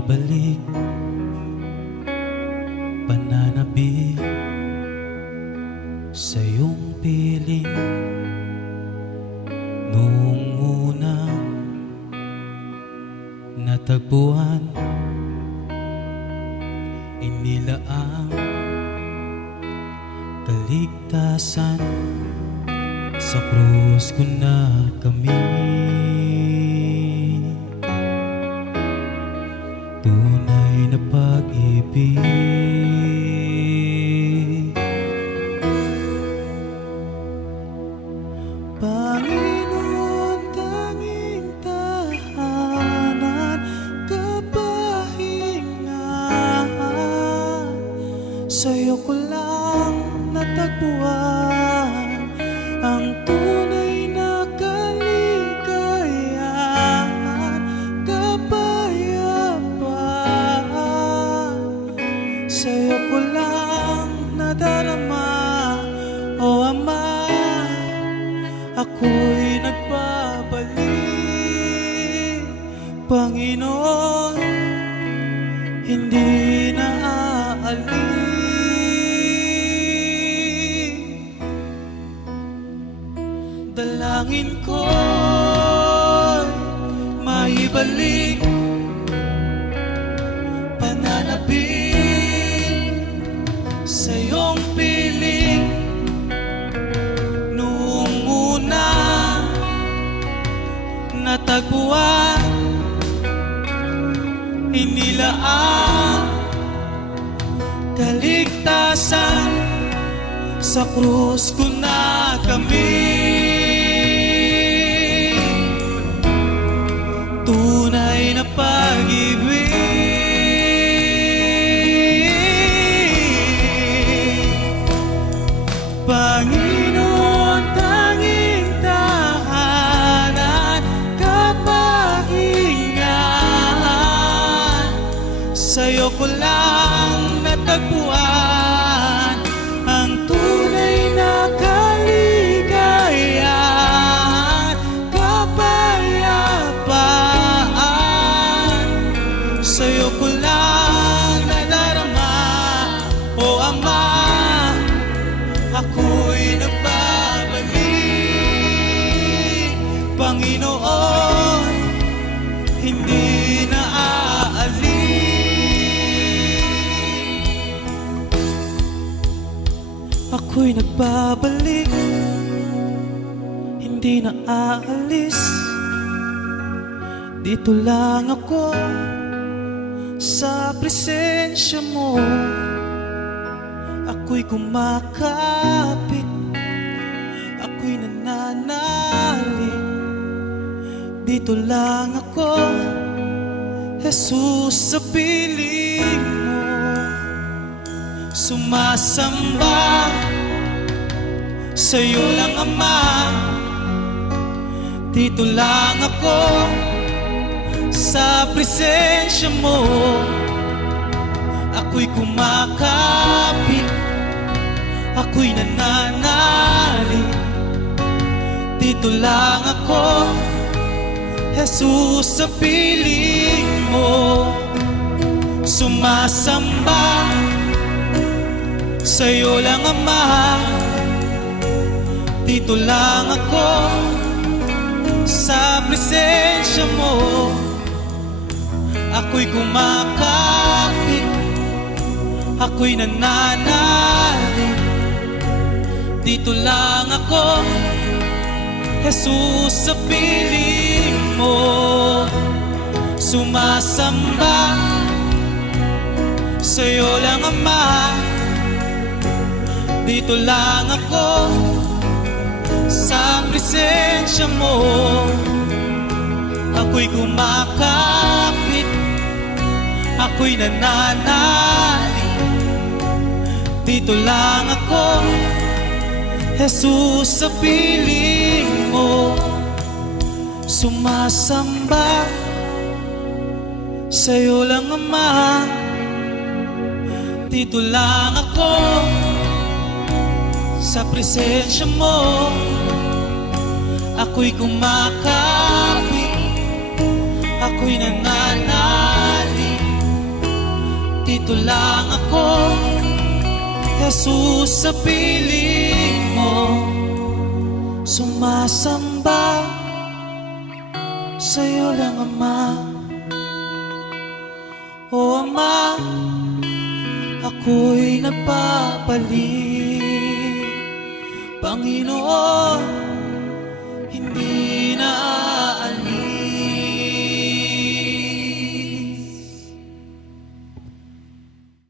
maibalik, pananabik sa iyong piling. Noong unang natagpuan, inilaang kaligtasan, sa krus ko na kami. Tunay na pag-ibig, Panginoon, tanging tahanan, kapahingahan. Sa'yo ko lang natagpuan ang tunay na kaligayahan, kapayapaan. Sa'yo ko lang nadarama, O Ama, ako'y nagbabalik. Panginoon, hindi na aalis. Dalangin ko'y maibalik, pananabik sa iyong piling. Noong una natagpuan, inilaang kaligtasan, sa krus ko na kami. Tunay na pag-ibig, Panginoon, tanging tahanan, kapahingahan. Sa'yo ko lang natagpuan ang tunay na kaligayahan, kapayapaan. Sa'yo ko lang nadarama, O Ama, ako'y nagbabalik. Panginoon, hindi na aalis. Ako'y nagbabalik, hindi na aalis. Dito lang ako sa presensya mo. Ako'y kumakapit, ako'y nananalig. Dito lang ako, Jesus, sa piling mo. Sumasamba sa'yo lang, Ama. Dito lang ako sa presensya mo. Ako'y kumakapit, ako'y nananalig. Dito lang ako, Jesus, sa piling mo. Sumasamba sa'yo lang, Ama. Dito lang ako sa presensya mo. Ako'y kumakapit, ako'y nananalig. Dito lang ako, Jesus, sa piling mo. Sumasamba sa'yo lang, Ama. Dito lang ako sa presensya mo. Ako'y kumakapit, ako'y nananalig. Dito lang ako, Jesus, sa piling mo. Sumasamba sa'yo lang, Ama. Dito lang ako sa presensya mo. Ako'y kumakapit, ako'y nananalig. Dito lang ako, Jesus, sa piling mo, sumasamba sa'yo lang, Ama. O Ama, ako'y nagpapalit, Panginoon,